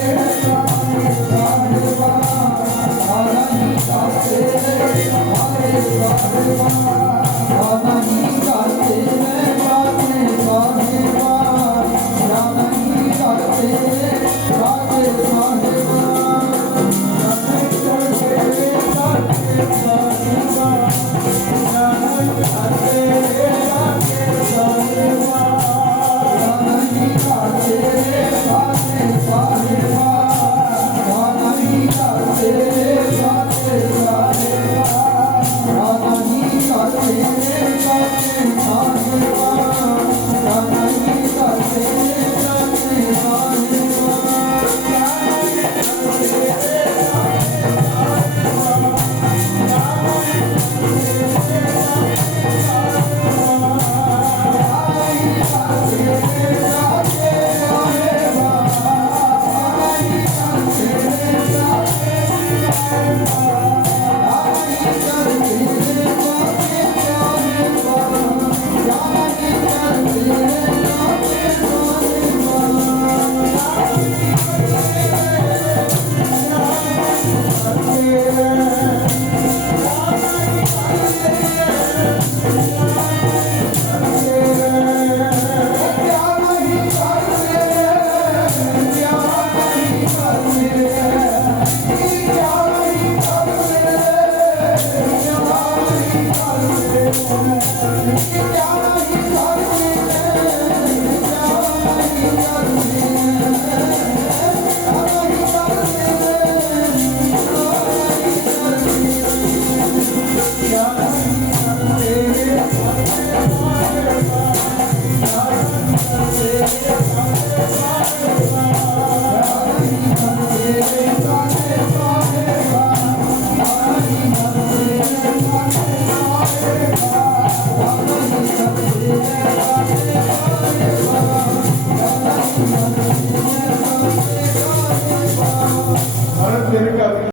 هيرو تو هيرو سارن سار ته الله